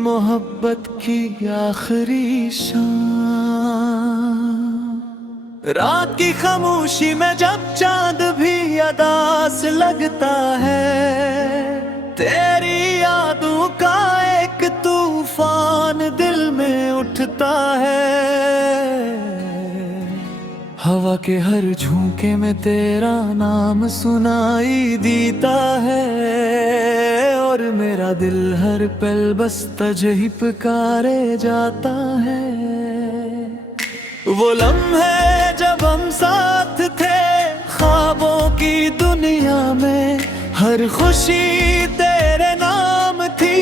मोहब्बत की आखिरी शाम। रात की खामोशी में जब चांद भी अदास लगता है, तेरी यादों का एक तूफान दिल में उठता है। हवा के हर झोंके में तेरा नाम सुनाई देता है, और मेरा दिल हर पल बस तुझे ही पुकारे जाता है। वो लम्हे जब हम साथ थे ख्वाबों की दुनिया में, हर खुशी तेरे नाम थी,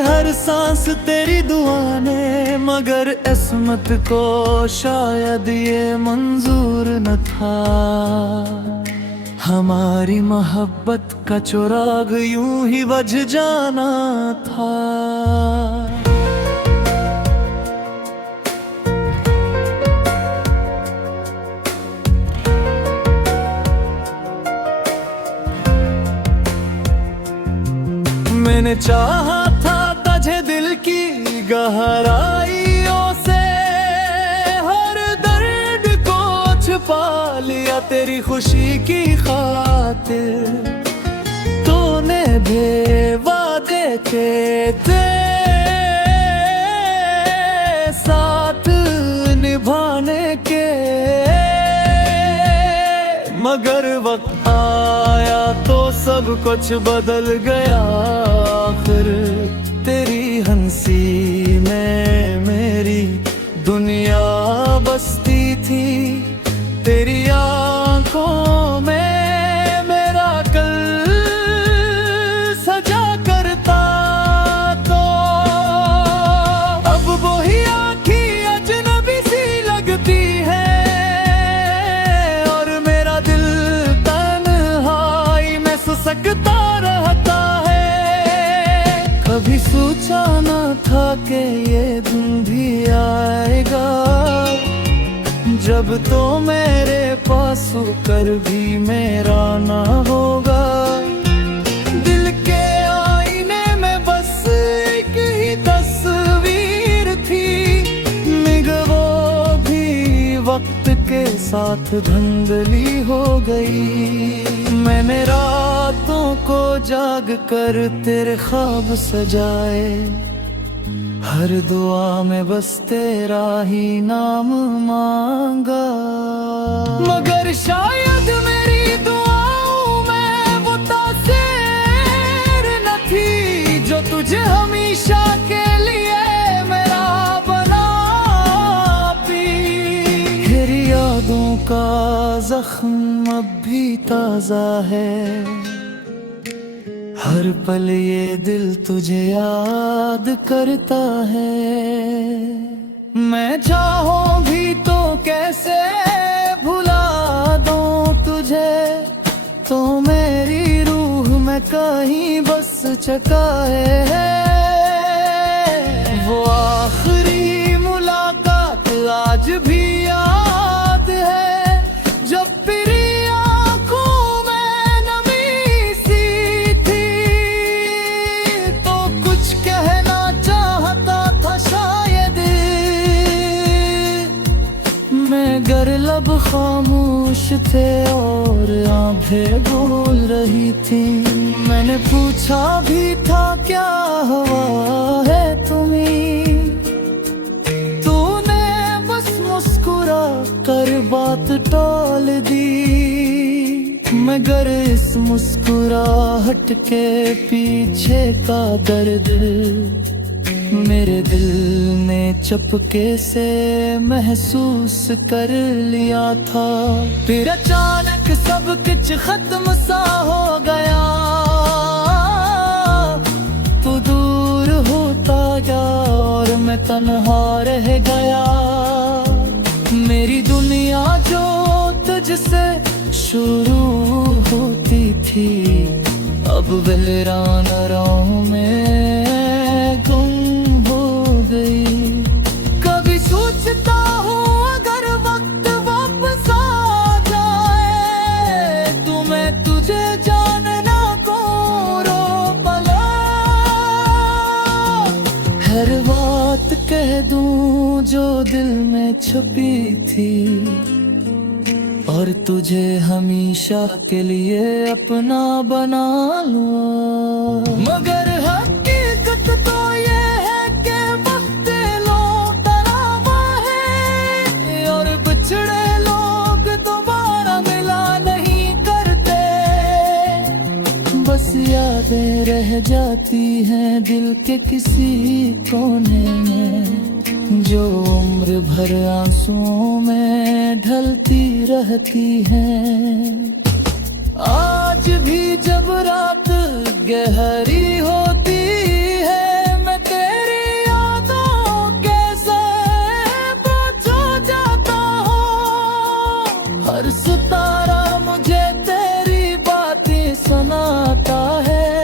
हर सांस तेरी दुआ ने। मगर किस्मत को शायद ये मंजूर न था, हमारी मोहब्बत का चिराग यूं ही बुझ जाना था। मैंने चाहा था तुझे दिल की गहराइयों से, हर दर्द को छुपा लिया तेरी खुशी की खातिर। तूने भी वादे के थे साथ निभाने के, मगर वक्त आया तो सब कुछ बदल गया। फिर तेरी हंसी में मेरी दुनिया बसती थी, तेरी आंखों में मेरा कल सजा करता। तो अब वही आँखें अजनबी सी लगती है, और मेरा दिल तन्हाई में सुसकता रहता है। कभी सोचा न था कि ये दिन भी आएगा, जब तो मेरे पास कर भी मेरा ना होगा। दिल के आईने में बस एक ही तस्वीर थी, मगर वो भी वक्त के साथ धुंधली हो गई। मैंने रातों को जाग कर तेरे ख्वाब सजाए, हर दुआ में बस तेरा ही नाम मांगा। मगर शायद मेरी दुआओं में वो तासीर न थी, जो तुझे हमेशा के लिए मेरा बना पी। तेरी यादों का जख्म अब भी ताजा है, हर पल ये दिल तुझे याद करता है। मैं चाहूं भी तो कैसे भुला दूं तुझे, तो मेरी रूह में कहीं बस चका है। वो आखिरी मुलाकात आज भी याद है, जब तेरी आंखों में नमी सी थी। तो कुछ कहना चाहता था शायद, मगर लब खामोश थे और आंखें बोल रही थी। मैंने पूछा भी था क्या हुआ है तुम्हें, तूने बस मुस्कुरा कर बात टाल दी। मगर इस मुस्कुराहट के पीछे का दर्द मेरे दिल ने चपके से महसूस कर लिया था। फिर अचानक सब कुछ खत्म सा हो गया, तू दूर होता गया और मैं तन्हा रह गया। मेरी दुनिया जो तुझसे शुरू होती थी, अब वीरान राहों में गुम हो गई। कभी सोचता हूँ अगर वक्त वापस आ जाए, तो मैं तुझे जानना को रो पला। हर बात कह दूं जो दिल में छुपी थी, और तुझे हमेशा के लिए अपना बना लूं। मगर हकीकत तो ये है कि वक्त लौटना है, और बिछड़े लोग दोबारा मिला नहीं करते। बस यादें रह जाती हैं दिल के किसी कोने में, जो उम्र भर आंसुओं में ढलती रहती है। आज भी जब रात गहरी होती है, मैं तेरी यादों के ज़ेब हो जाता हूँ। हर सितारा मुझे तेरी बातें सुनाता है,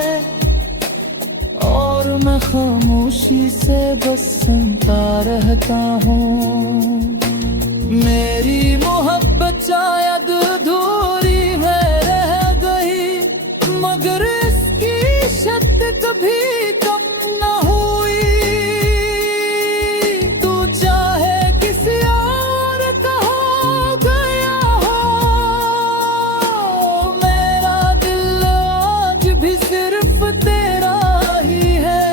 और मैं खामोशी से बस सुनता रहता हूँ। मेरी मोहब्बत शायद अधूरी में रह गई, मगर इसकी शर्त कभी कम न हुई। तू चाहे किसी और का हो गया हो, मेरा दिल आज भी सिर्फ तेरा ही है।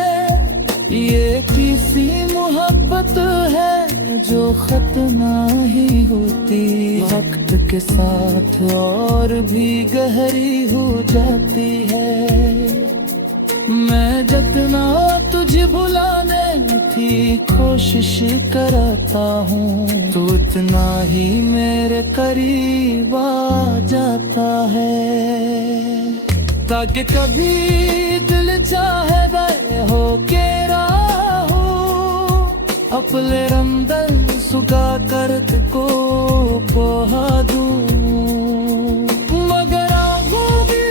ये किसी मोहब्बत है जो खत्म ही होती, वक्त के साथ और भी गहरी हो जाती है। मैं जितना तुझे भुलाने की कोशिश करता हूँ, तो उतना ही मेरे करीब आ जाता है। ताकि कभी दिल चाहे वह हो के राहूं, अपने रंदल सुखा कर तुझको पोहा दूं। मगर आगूंगी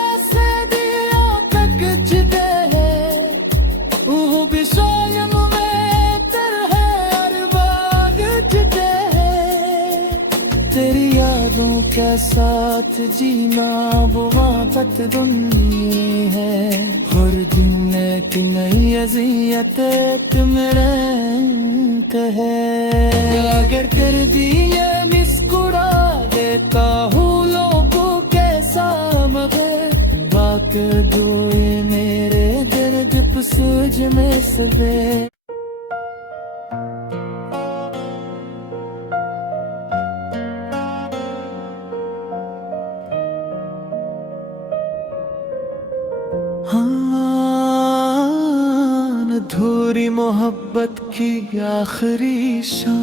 ऐसे दिया तक जिदे है, वो भी शायद में तरह अरबाद जिदे है। तेरी यादों के साथ जीना वो आदत दुनिया है, हर दिन की नई अज़ियत मेरे है। अगर कर दिए मुस्कुरा देता हूँ लोगों के सामने, बाकी दुए मेरे दर्द सूझ में सबे। अधूरी मोहब्बत की आखिरी शाम,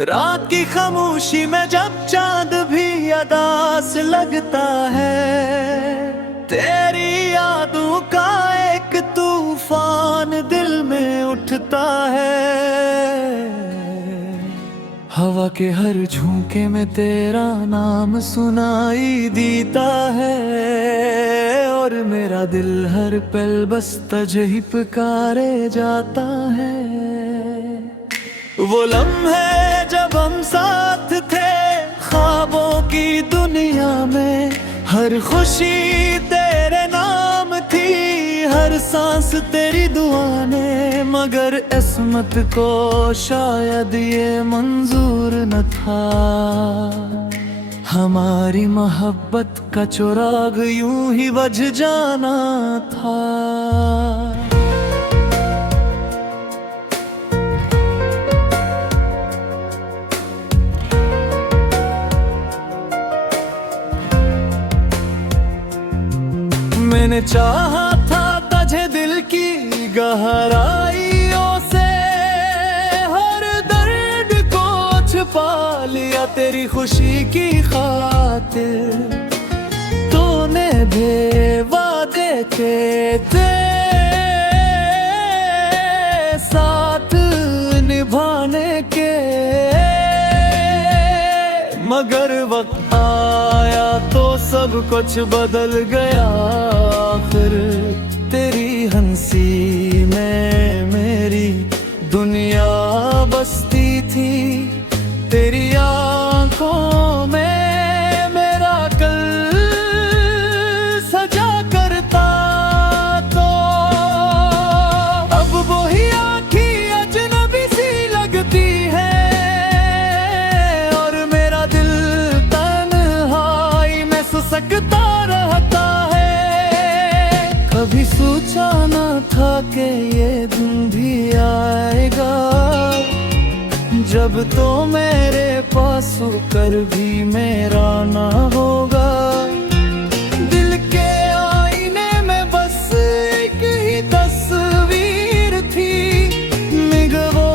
रात की खामोशी में जब चांद भी अदास लगता है, तेरी यादों का एक तूफान दिल में उठता है। हवा के हर झोंके में तेरा नाम सुनाई देता है, और मेरा दिल हर पल बस तुझे ही पुकारे जाता है। वो लम्हे जब हम साथ थे ख्वाबों की दुनिया में, हर खुशी तेरे नाम थी, हर सांस तेरी दुआ ने। मगर किस्मत को शायद ये मंजूर न था, हमारी मोहब्बत का चिराग यूं ही बुझ जाना था। मैंने चाहा था तुझे दिल की गहराइयों से, हर दर्द को छुपा लिया तेरी खुशी की खातिर। तूने भी वादे के थे साथ निभाने के, मगर वक्त आया तो सब कुछ बदल गया। फिर तेरी हंसी में मेरी दुनिया बसती थी, तेरी आंखों में मेरा कल सजा करता तो था कि ये दिन भी आएगा, जब तो मेरे पास कर भी मेरा ना होगा। दिल के आईने में बस एक ही तस्वीर थी, मगर वो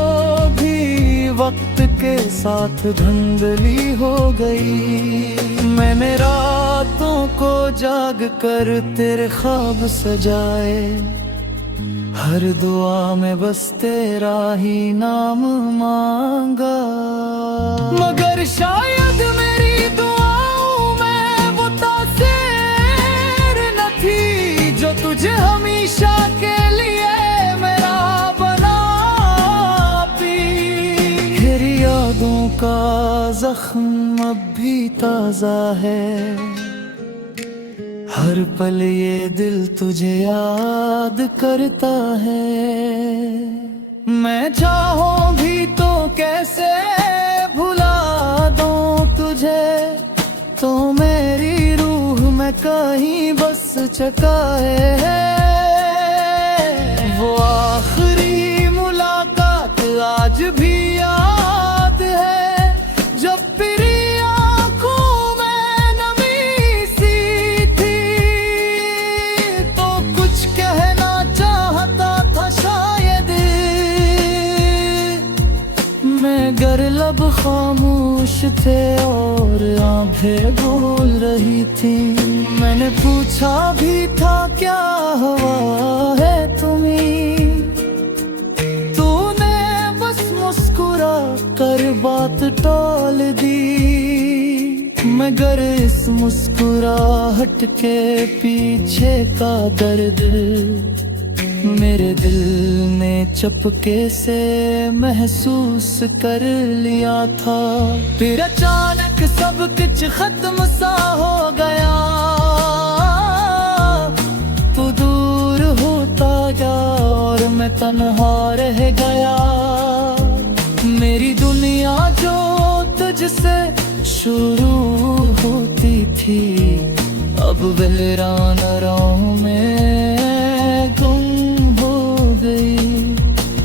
भी वक्त के साथ धुंधली हो गई। मैंने रातों को जाग कर तेरे ख्वाब सजाए, हर दुआ में बस तेरा ही नाम मांगा। मगर शायद मेरी दुआओं में वो तासीर न थी, जो तुझे हमेशा के लिए मेरा बना पी। तेरी यादों का जख्म अब भी ताजा है, हर पल ये दिल तुझे याद करता है। मैं चाहूं भी तो कैसे भुला दूं तुझे, तो मेरी रूह में कहीं बस चका है। वो आखिरी मुलाकात आज भी याद है, जब तेरी आंखों में नमी सी थी, तो कुछ कहना चाहता था शायद, मगर लब खामोश थे और आंखें बोल रही थी। मैंने पूछा भी था क्या हुआ है तुम्हें, तूने बस मुस्कुरा कर बात टाल दी। मगर इस मुस्कुराहट के पीछे का दर्द मेरे दिल ने चपके से महसूस कर लिया था। फिर अचानक सब कुछ खत्म सा हो गया, तू दूर होता गया और मैं तन्हा रह गया। मेरी दुनिया जो तुझसे शुरू होती थी, अब वीरान राहों में गुम हो गई।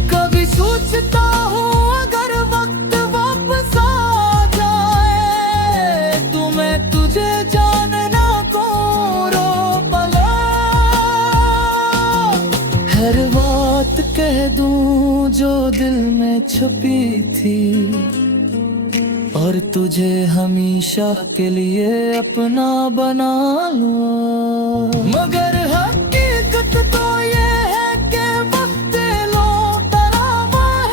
कभी सोचता हूँ अगर वक्त वापस आ जाए, तो मैं तुझे जानना को रो पला। हर बात कह दूं जो दिल में छुपी थी, और तुझे हमेशा के लिए अपना बना लूं। मगर हकीकत तो ये है कि वक्त लौटा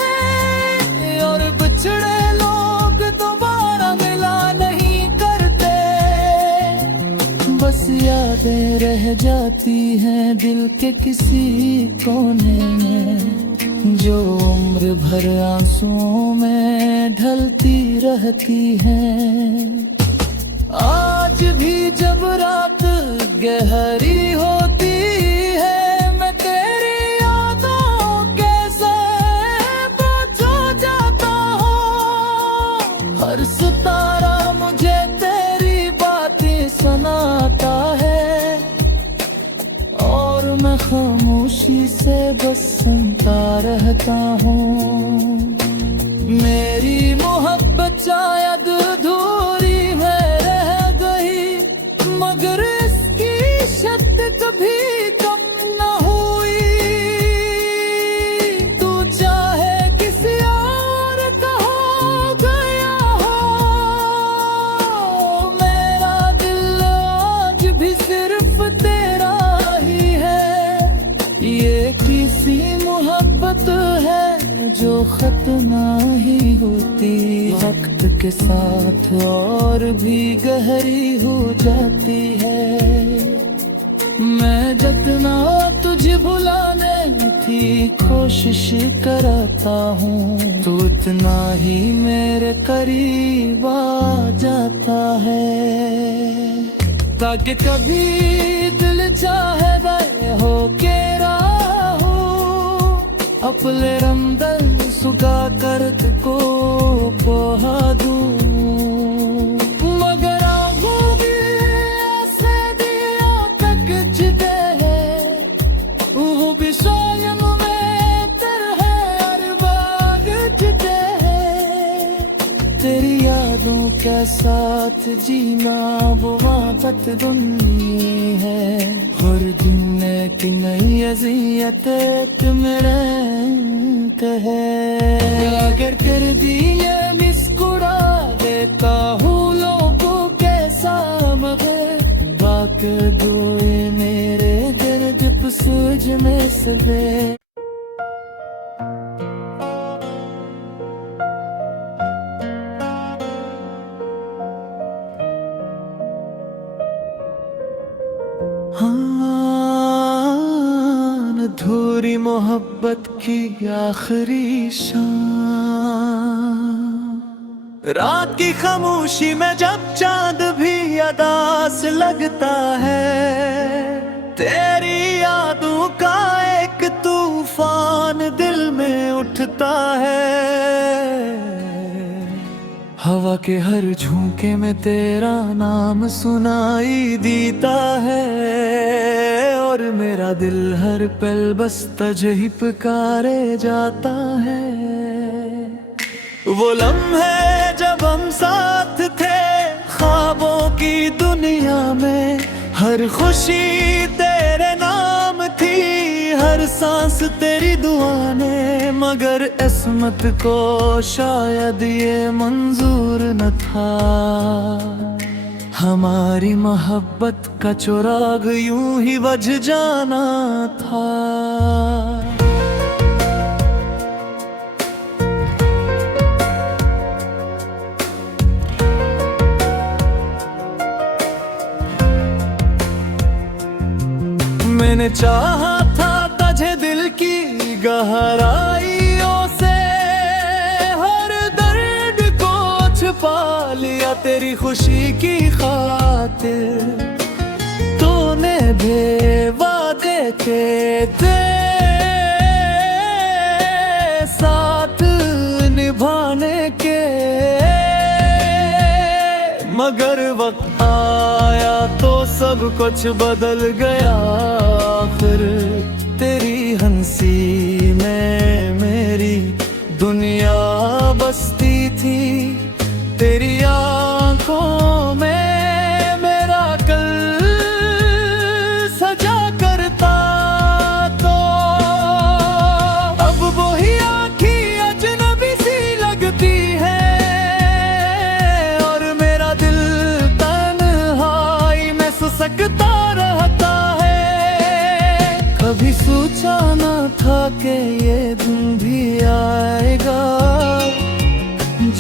है, और बिछड़े लोग दोबारा मिला नहीं करते। बस यादें रह जाती हैं दिल के किसी कोने में, जो उम्र भर आंसुओं में ढलती रहती है। आज भी जब रात गहरी होती है, मैं तेरी यादों के बोझ हो जाता हूँ। हर सितारा मुझे तेरी बातें सुनाता है, और मैं खामोशी से बस सुनता रहता हूँ। मेरी मोहब्बत शायद अधूरी में रह गई, मगर इसकी शर्त कभी कम न हुई। तू चाहे किसी और का हो गया हो, मेरा दिल आज भी सिर्फ तेरा ही है। ये किसी मोहब्बत है जो खत्म ही होती, वक्त के साथ और भी गहरी हो जाती है। मैं जितना तुझे भुलाने की कोशिश करता हूँ, तो उतना ही मेरे करीब आ जाता है। ताकि कभी दिल चाहे वह हो के राहो, अपने रमदल सुखा कर तुझको पोहा दूं। मगर आगूंगी ऐसे दिया तक जिदे वो भी के साथ जीना वो आदत दुनिया है। हर दिन की नई अज़ियत मेरे है। अगर कर दिए मुस्कुरा देता हूँ लोगों के सामने, बाके दुए मेरे दर्द पे सूझ में सबे। अधूरी मोहब्बत की आखिरी शाम, रात की खामोशी में जब चांद भी अदास लगता है, तेरी यादों का एक तूफान दिल में उठता है। हवा के हर झोंके में तेरा नाम सुनाई देता है, और मेरा दिल हर पल बस तुझे पुकारे जाता है। वो लम्हे जब हम साथ थे ख्वाबों की दुनिया में, हर खुशी तेरे नाम थी, हर सांस तेरी दुआ ने। मगर किस्मत को शायद ये मंजूर न था, हमारी मोहब्बत का चिराग यूं ही बुझ जाना था। मैंने चाहा था तुझे दिल की गहराइयों से, हर दर्द को छुपा लिया तेरी खुशी की खातिर। तूने भी वादे के थे साथ निभाने के, मगर वक्त आया तो सब कुछ बदल गया। फिर तेरी हंसी में मेरी दुनिया बसती थी, तेरी आंखों में मेरा कल सजा करता। तो अब वही आँखें अजनबी सी लगती है, और मेरा दिल तन्हाई में सुसकता रहता है। कभी सोचा न था कि ये दिन भी आएगा,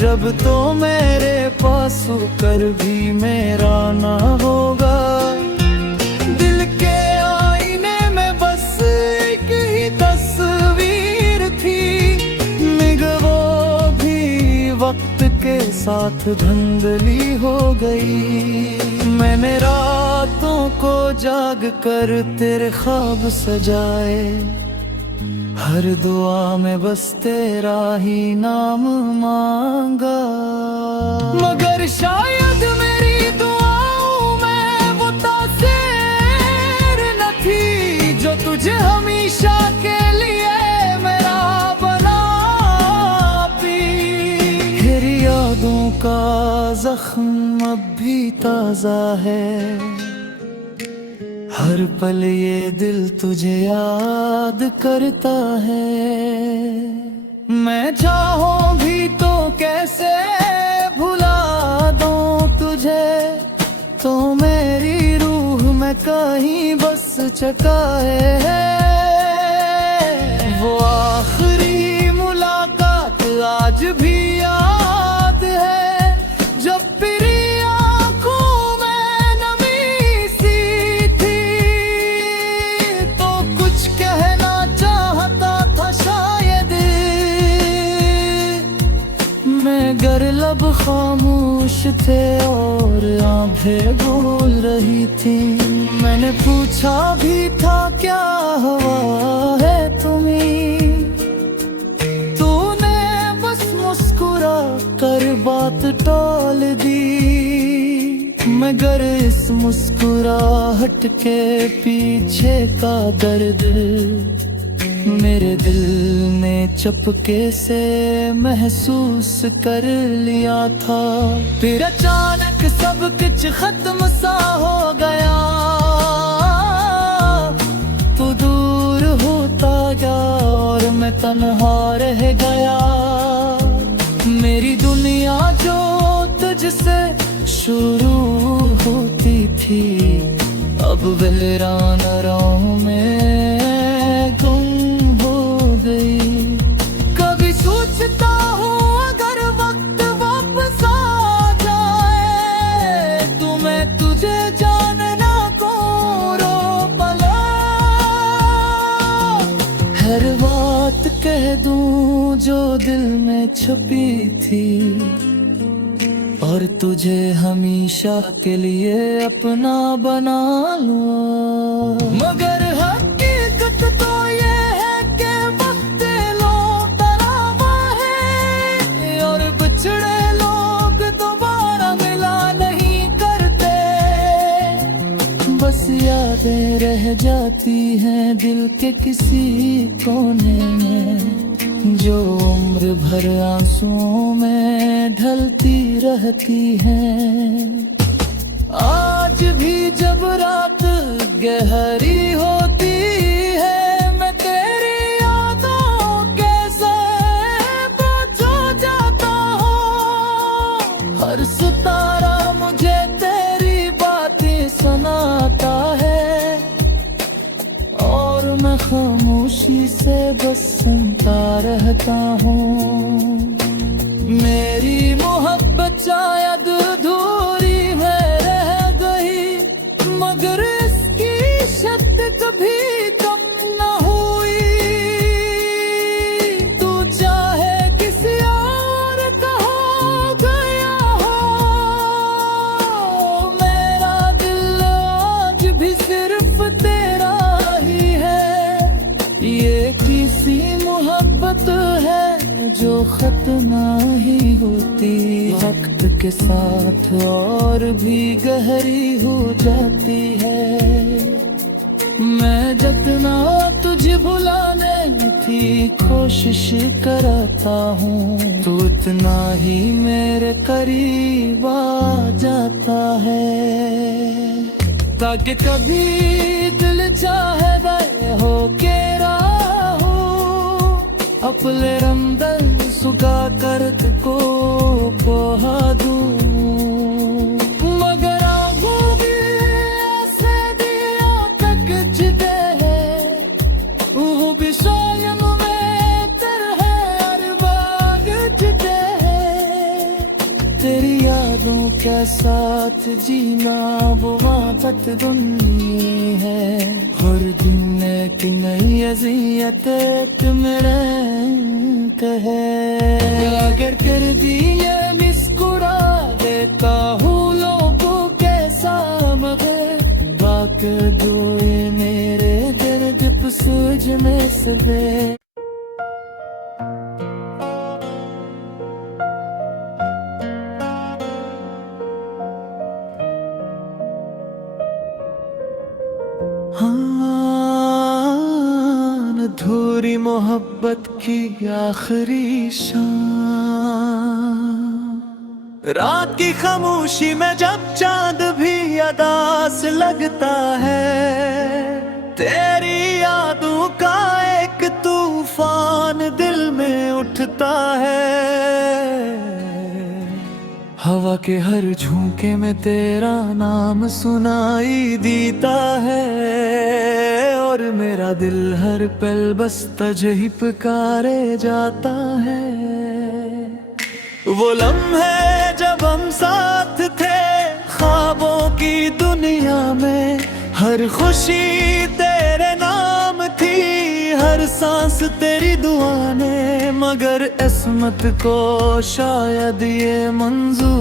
जब तो मेरे पास होकर भी मेरा ना होगा। दिल के आईने में बस एक ही तस्वीर थी, मगर वो भी वक्त के साथ धुंधली हो गई। मैंने रातों को जाग कर तेरे ख्वाब सजाए, हर दुआ में बस तेरा ही नाम मांगा। मगर शायद मेरी दुआओं में वो तासीर न थी, जो तुझे हमेशा के लिए मेरा बना पी। तेरी यादों का जख्म अब भी ताजा है, हर पल ये दिल तुझे याद करता है। मैं चाहूं भी तो कैसे भुला दूं तुझे, तो मेरी रूह में कहीं बस चका है। वो आखिरी मुलाकात आज भी याद है, जब तेरी आंखों में नमी सी थी। तो कुछ कहना चाहता था शायद, मगर लब खामोश थे और आंखें बोल रही थी। मैंने पूछा भी था क्या हुआ है तुम्हें, तूने बस मुस्कुरा कर बात टाल दी। मगर इस मुस्कुराहट के पीछे का दर्द मेरे दिल ने चपके से महसूस कर लिया था, फिर अचानक सब कुछ खत्म सा हो गया। तू दूर होता गया और मैं तन्हा रह गया। मेरी दुनिया जो तुझसे शुरू होती थी, अब वीरान राहों में गुम हो गई। कभी सोचता हूँ अगर वक्त वापस आ जाए तो मैं तुझे जानना को रो पला। हर बात कह दूं जो दिल में छुपी थी, और तुझे हमेशा के लिए अपना बना लूं। मगर हकीकत तो ये है कि वक्त लौटता है और बिछड़े लोग दोबारा मिला नहीं करते। बस यादें रह जाती हैं दिल के किसी कोने में, जो उम्र भर आंसुओं में ढलती रहती है। आज भी जब रात गहरी होती है, मैं तेरी यादों के बोझ हो जाता हूँ। हर सितारा मुझे तेरी बातें सुनाता है और मैं खामोशी से बस सुनता रहता हूँ। मेरी मोहब्बत शायद अधूरी में रह गई, मगर इसकी शर्त कभी कम न हुई। तू चाहे किसी और का हो गया हो, मेरा दिल आज भी सिर्फ तेरा ही है। ये किसी मोहब्बत है जो खतना ही होती, वक्त के साथ और भी गहरी हो जाती है। मैं जितना तुझे भुलाने की कोशिश करता हूँ, तो उतना ही मेरे करीब आ जाता है। ताकि कभी दिल चाहे वह हो के राहूं, अपने रमदल सुखा कर तुझको बहा दूं। मगर आगूंगी ऐसे दिया तक जिदे है, वो भी शायद में तरह अरबाग जिदे है। तेरी यादों के साथ जीना वो आदत दुनी है, हर दिन की नई अज़ियत मेरे है। अगर कर दिए मुस्कुरा देता हूँ लोगों के सामने, बाकी दुए मेरे दर्द सूझने से दे। अधूरी मोहब्बत की आखिरी शाम, रात की खामोशी में जब चांद भी अदास लगता है, तेरी यादों का एक तूफान दिल में उठता है। हवा के हर झोंके में तेरा नाम सुनाई देता है, और मेरा दिल हर पल बस तुझे ही पुकारे जाता है। वो लम्हे जब हम साथ थे ख्वाबों की दुनिया में, हर खुशी तेरे नाम थी, हर सांस तेरी दुआ ने। मगर किस्मत को शायद ये मंजूर